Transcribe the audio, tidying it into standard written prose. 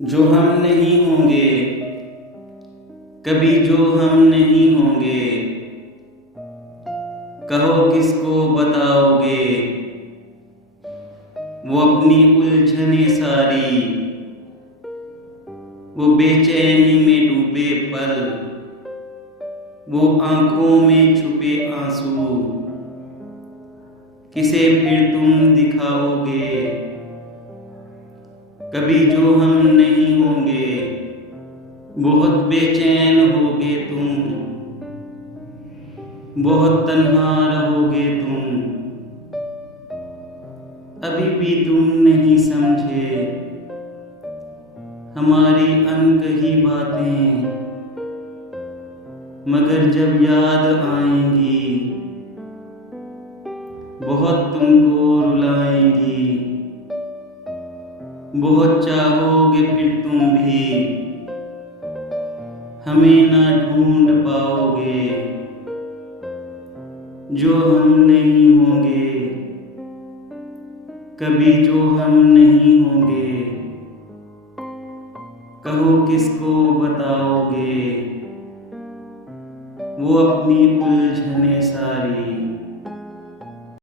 जो हम नहीं होंगे, कभी जो हम नहीं होंगे, कहो किसको बताओगे। वो अपनी उलझने सारी, वो बेचैनी में डूबे पल, वो आंखों में छुपे आंसू, किसे फिर तुम दिखाओगे। कभी जो हम नहीं होंगे, बहुत बेचैन होगे तुम, बहुत तन्हा रहोगे तुम। अभी भी तुम नहीं समझे हमारी अनकही बातें, मगर जब याद आएंगी बहुत तुमको रुलाएंगी। बहुत चाहोगे फिर तुम भी, हमें ना ढूंढ पाओगे। जो हम नहीं होंगे, कभी जो हम नहीं होंगे, कहो किसको बताओगे। वो अपनी उलझने सारी,